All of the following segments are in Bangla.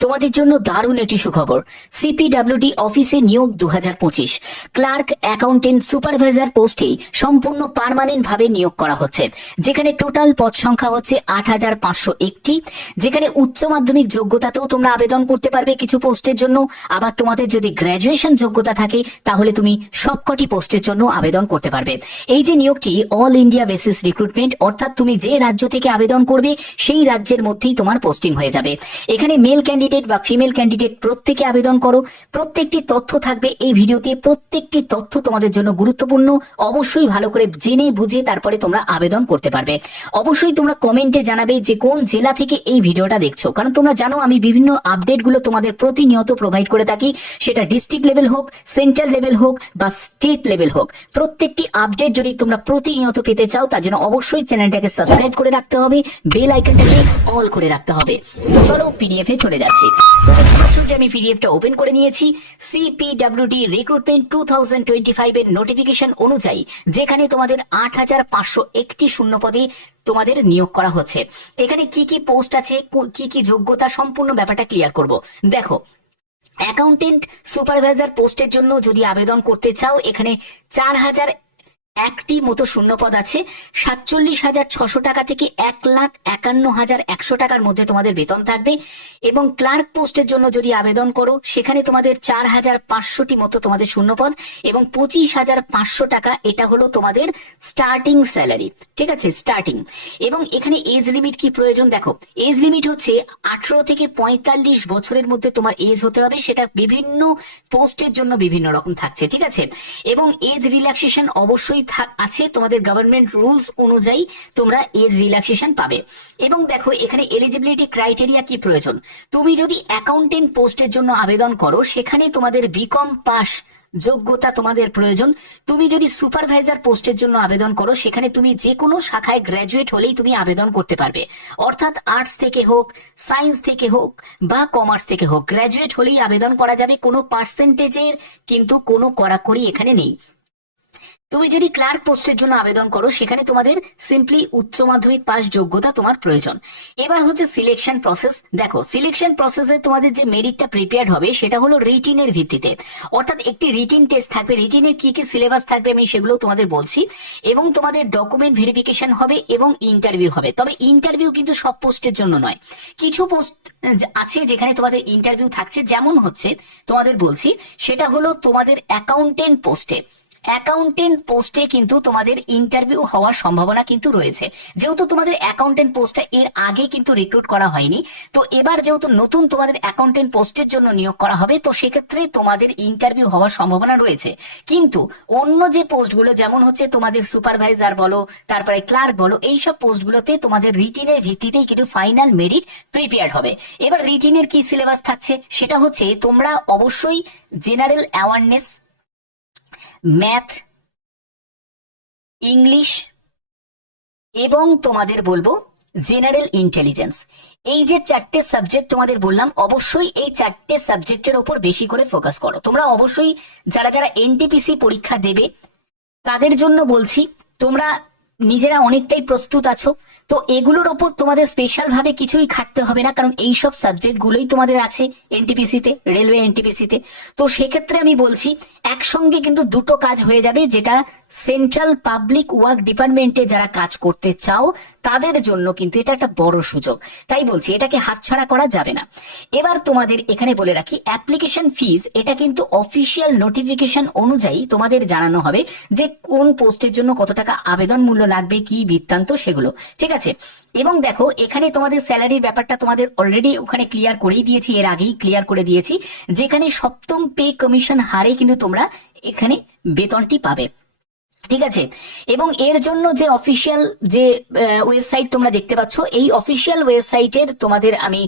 তোমাদের জন্য দারুণ একটি সুখবর। সিপিডাব্লিউডি অফিসে নিয়োগ দু ক্লার্ক, অ্যাকাউন্টেন্ট, সুপারভাইজার পোস্টে সম্পূর্ণ পার্মানেন্ট ভাবে নিয়োগ করা হচ্ছে। যেখানে টোটাল পদ সংখ্যা হচ্ছে আট যেখানে উচ্চ মাধ্যমিক যোগ্যতাতেও তোমরা আবেদন করতে পারবে কিছু পোস্টের জন্য। আবার তোমাদের যদি গ্র্যাজুয়েশন যোগ্যতা থাকে, তাহলে তুমি সবকটি পোস্টের জন্য আবেদন করতে পারবে। এই যে নিয়োগটি, অল ইন্ডিয়া বেসিস রিক্রুটমেন্ট, অর্থাৎ তুমি যে রাজ্য থেকে আবেদন করবে, সেই রাজ্যের মধ্যেই তোমার পোস্টিং হয়ে যাবে। এখানে মেল ক্যান্ডিডেট বা ফিমেল ক্যান্ডিডেট প্রত্যেকে আবেদন করো। প্রত্যেকটি তথ্য থাকবে এই ভিডিওতে। প্রত্যেকটি তথ্য তোমাদের জন্য গুরুত্বপূর্ণ। অবশ্যই ভালো করে জেনে বুঝে তারপরে তোমরা আবেদন করতে পারবে। অবশ্যই তোমরা কমেন্টে জানাবে যে কোন জেলা থেকে এই ভিডিওটা দেখছ। কারণ তোমরা জানো আমি বিভিন্ন আপডেটগুলো তোমাদের প্রতিনিয়ত প্রোভাইড করে থাকি। সেটা ডিস্ট্রিক্ট লেভেল হোক সেন্ট্রাল লেভেল হোক বা স্টেট লেভেল হোক। প্রত্যেকটি আপডেট যদি তোমরা প্রতিনিয়ত পেতে চাও, তার জন্য অবশ্যই চ্যানেলটাকে সাবস্ক্রাইব করে রাখতে হবে। বেল আইকনটাকে অল করে রাখতে হবে। চলো পিডিএফ এ চলে যাচ্ছি। তো দেখতে পাচ্ছ যে আমি পিডিএফটা ওপেন করে নিয়েছি recruitment two thousand twenty five এর নোটিফিকেশন অনুযায়ী, যেখানে তোমাদের আট হাজার পাঁচশো একটি শূন্য পদে তোমাদের নিয়োগ করা হচ্ছে। এখানে কি কি পোস্ট আছে, কি কি যোগ্যতা সম্পূর্ণ ব্যাপারটা ক্লিয়ার করব। দেখো অ্যাকাউন্টেন্ট সুপারভাইজার পোস্টের জন্য যদি আবেদন করতে চাও, এখানে চার হাজার একটি মতো শূন্যপদ আছে। সাতচল্লিশ হাজার ছশো টাকা থেকে এক লাখ একান্ন হাজার একশো টাকার মধ্যে তোমাদের বেতন থাকবে এবং ক্লার্ক পোস্টের জন্য যদি আবেদন করো, সেখানে তোমাদের চার হাজার পাঁচশোটি মতো তোমাদের শূন্যপদ এবং পঁচিশ হাজার পাঁচশো টাকা, এটা হলো তোমাদের স্টার্টিং স্যালারি ঠিক আছে? স্টার্টিং এবং এখানে এজ লিমিট কি প্রয়োজন? দেখো এজ লিমিট হচ্ছে আঠারো থেকে পঁয়তাল্লিশ বছরের মধ্যে তোমার এজ হতে হবে, সেটা বিভিন্ন পোস্টের জন্য বিভিন্ন রকম থাকছে, ঠিক আছে? এবং এজ রিল্যাক্সেশন অবশ্যই থাক- আছে তোমাদের গভর্নমেন্ট রুলস অনুযায়ী তোমরা এজ রিল্যাক্সেশন পাবে। এবং দেখো, এখানে এলিজিবিলিটি ক্রাইটেরিয়া কি প্রয়োজন? তুমি যদি অ্যাকাউন্টেন্ট পোস্টের জন্য আবেদন করো, সেখানে তোমাদের বিকম পাস যোগ্যতা তোমাদের প্রয়োজন। তুমি যদি সুপারভাইজার পোস্টের জন্য আবেদন করো, সেখানে তুমি যে কোনো শাখায় গ্র্যাজুয়েট হলেই তুমি আবেদন করতে পারবে। অর্থাৎ আর্টস থেকে হোক সায়েন্স থেকে হোক, বা কমার্স থেকে হোক গ্র্যাজুয়েট হলেই আবেদন করা যাবে। কোনো পার্সেন্টেজের কিন্তু কোনো কড়াকড়ি এখানে নেই। তুমি যদি ক্লার্ক পোস্টের জন্য আবেদন করো, সেখানে তোমাদের সিম্পলি উচ্চ মাধ্যমিক পাস যোগ্যতা তোমার প্রয়োজন। এবার হচ্ছে সিলেকশন প্রসেস দেখো সিলেকশন প্রসেসে তোমাদের যে মেরিটটা প্রিপেয়ার হবে, সেটা হলো রিটিনের ভিত্তিতে। অর্থাৎ একটি রিটিন টেস্ট থাকবে। রিটিনের কি কি সিলেবাস থাকবে আমি সেগুলো তোমাদের বলছি। এবং তোমাদের ডকুমেন্ট ভেরিফিকেশন হবে এবং ইন্টারভিউ হবে। তবে ইন্টারভিউ কিন্তু সব পোস্টের জন্য নয়। কিছু পোস্ট আছে যেখানে তোমাদের ইন্টারভিউ থাকছে। যেমন হচ্ছে, তোমাদের বলছি, সেটা হলো তোমাদের অ্যাকাউন্টেন্ট পোস্টে অ্যাকাউন্টেন্ট পোস্টে কিন্তু তোমাদের ইন্টারভিউ হওয়ার সম্ভাবনা কিন্তু রয়েছে। যেহেতু তোমাদের অ্যাকাউন্টেন্ট পোস্টে এর আগে কিন্তু রিক্রুট করা হয়নি, তো এবার যেহেতু নতুন তোমাদের অ্যাকাউন্টেন্ট পোস্টের জন্য নিয়োগ করা হবে, তো সেক্ষেত্রে তোমাদের ইন্টারভিউ হওয়ার সম্ভাবনা রয়েছে। কিন্তু অন্য যে পোস্টগুলো যেমন হচ্ছে তোমাদের সুপারভাইজার বলো, তারপরে ক্লার্ক বলো, এইসব পোস্টগুলোতে তোমাদের রিটিনের ভিত্তিতেই কিন্তু ফাইনাল মেরিট প্রিপেয়ার হবে। এবার রিটিনের কি সিলেবাস থাকছে? সেটা হচ্ছে তোমরা অবশ্যই জেনারেল অ্যাওয়ারনেস ম্যাথ, ইংলিশ এবং তোমাদের বলব জেনারেল ইন্টেলিজেন্স। এই যে চারটে সাবজেক্ট তোমাদের বললাম, অবশ্যই এই চারটে সাবজেক্টের ওপর বেশি করে ফোকাস করো। তোমরা অবশ্যই যারা যারা এনটিপিসি পরীক্ষা দেবে, তাদের জন্য বলছি, তোমরা নিজেরা অনেকটাই প্রস্তুত আছো। তো এগুলোর ওপর তোমাদের স্পেশাল ভাবে কিছুই খাটতে হবে না, কারণ এই সব সাবজেক্ট গুলোই তোমাদের আছে এনটিপিসিতে রেলওয়ে এনটিপিসিতে তো সেক্ষেত্রে আমি বলছি, একসঙ্গে কিন্তু দুটো কাজ হয়ে যাবে, যেটা সেন্ট্রাল পাবলিক ওয়ার্ক ডিপার্টমেন্টে যারা কাজ করতে চাও, তাদের জন্য কিন্তু এটা একটা বড় সুযোগ। তাই বলছি, এটাকে হাতছাড়া করা যাবে না। এবার তোমাদের এখানে বলে রাখি অ্যাপ্লিকেশন ফিজ এটা কিন্তু অফিসিয়াল নোটিফিকেশন অনুযায়ী তোমাদের জানানো হবে যে কোন পোস্টের জন্য কত টাকা আবেদন মূল্য লাগবে, কি বৃত্তান্ত সেগুলো। ঠিক আছে? এবং দেখো, এখানে তোমাদের স্যালারির ব্যাপারটা তোমাদের অলরেডি ওখানে ক্লিয়ার করেই দিয়েছি, এর আগেই ক্লিয়ার করে দিয়েছি। যেখানে সপ্তম পে কমিশন হারে কিন্তু তোমরা এখানে বেতনটি পাবে। ঠিক আছে? এবং এর জন্য যে অফিসিয়াল যে ওয়েবসাইট তোমরা দেখতে পাচ্ছ, এই অফিসিয়াল ওয়েবসাইটের তোমাদের আমি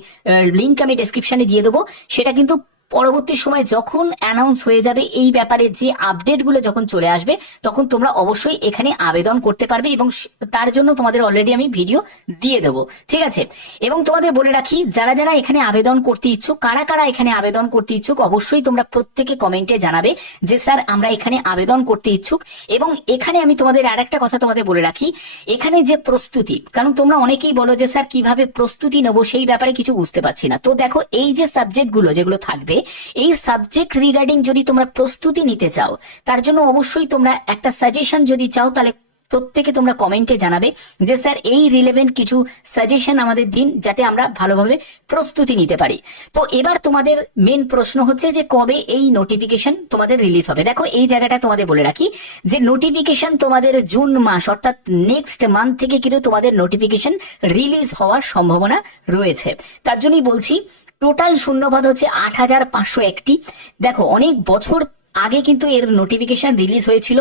লিংক আমি ডেসক্রিপশনে দিয়ে দেবো। সেটা কিন্তু পরবর্তী সময় যখন অ্যানাউন্স হয়ে যাবে এই ব্যাপারে যে আপডেটগুলো যখন চলে আসবে, তখন তোমরা অবশ্যই এখানে আবেদন করতে পারবে এবং তার জন্য তোমাদের অলরেডি আমি ভিডিও দিয়ে দেবো। ঠিক আছে? এবং তোমাদের বলে রাখি, যারা যারা এখানে আবেদন করতে ইচ্ছুক, কারা কারা এখানে আবেদন করতে ইচ্ছুক, অবশ্যই তোমরা প্রত্যেকে কমেন্টে জানাবে যে, স্যার, আমরা এখানে আবেদন করতে ইচ্ছুক। এবং এখানে আমি তোমাদের আরেকটা কথা তোমাদের বলে রাখি, এখানে যে প্রস্তুতি, কারণ তোমরা অনেকেই বলো যে, স্যার, কীভাবে প্রস্তুতি নেব সেই ব্যাপারে কিছু বুঝতে পারছি না। তো দেখো, এই যে সাবজেক্টগুলো যেগুলো থাকবে এই সাবজেক্ট রিগার্ডিং যদি তোমরা প্রস্তুতি নিতে চাও, তার জন্য অবশ্যই তোমরা একটা সাজেশন যদি চাও, তাহলে প্রত্যেকে তোমরা কমেন্টে জানাবে যে, স্যার, এই রিলেভেন্ট কিছু সাজেশন আমাদের দিন যাতে আমরা ভালোভাবে প্রস্তুতি নিতে পারি। তো এবার তোমাদের মেন প্রশ্ন হচ্ছে যে, কবে এই নোটিফিকেশন তোমাদের রিলিজ হবে? দেখো, এই জায়গাটা তোমাদের বলে রাখি যে নোটিফিকেশন তোমাদের জুন মাস, অর্থাৎ নেক্সট মান্থ থেকে কিন্তু তোমাদের নোটিফিকেশন রিলিজ হওয়ার সম্ভাবনা রয়েছে। তার জন্যই বলছি টোটাল শূন্যপদ হচ্ছে আট হাজার পাঁচশো একটি। দেখো, অনেক বছর আগে কিন্তু এর নোটিফিকেশন রিলিজ হয়েছিল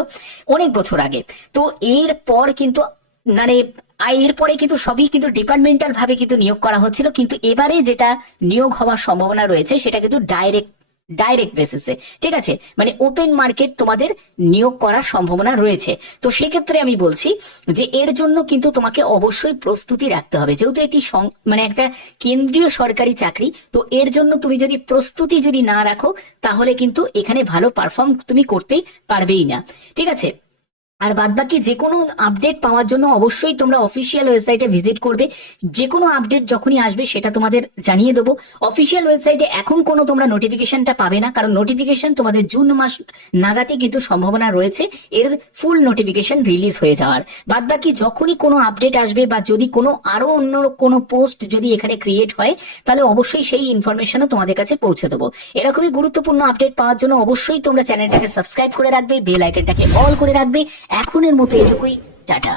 অনেক বছর আগে। তো এর পর কিন্তু মানে এরপরে কিন্তু সবই কিন্তু ডিপার্টমেন্টাল ভাবে কিন্তু নিয়োগ করা হচ্ছিল, কিন্তু এবারে যেটা নিয়োগ হওয়ার সম্ভাবনা রয়েছে, সেটা কিন্তু ডাইরেক্ট ডাইরেক্ট বেসিসে ঠিক আছে? মানে ওপেন মার্কেট তোমাদের নিয়োগ করার সম্ভাবনা রয়েছে। তো সেক্ষেত্রে আমি বলছি যে এর জন্য কিন্তু তোমাকে অবশ্যই প্রস্তুতি রাখতে হবে। যেহেতু এটি মানে একটা কেন্দ্রীয় সরকারি চাকরি, তো এর জন্য তুমি যদি প্রস্তুতি যদি না রাখো, তাহলে কিন্তু এখানে ভালো পারফর্ম তুমি করতেই পারবেই না। ঠিক আছে? আর বাদবাকি যে কোনো আপডেট পাওয়ার জন্য অবশ্যই তোমরা অফিসিয়াল ওয়েবসাইটে ভিজিট করবে। যে কোনো আপডেট যখনই আসবে সেটা তোমাদের জানিয়ে দেবো। অফিসিয়াল ওয়েবসাইটে এখন কোনো তোমরা নোটিফিকেশনটা পাবে না, কারণ নোটিফিকেশন তোমাদের জুন মাস নাগাতে কিন্তু সম্ভাবনা রয়েছে, এর ফুল নোটিফিকেশন রিলিজ হয়ে যাওয়ার। বাদবাকি যখনই কোনো আপডেট আসবে বা যদি কোনো আরও অন্য কোনো পোস্ট যদি এখানে ক্রিয়েট হয়, তাহলে অবশ্যই সেই ইনফরমেশনও তোমাদের কাছে পৌঁছে দেবো। এরকমই গুরুত্বপূর্ণ আপডেট পাওয়ার জন্য অবশ্যই তোমরা চ্যানেলটাকে সাবস্ক্রাইব করে রাখবে বেল আইকনটাকে অল করে রাখবে এখনের মতো এটুকুই টাটা।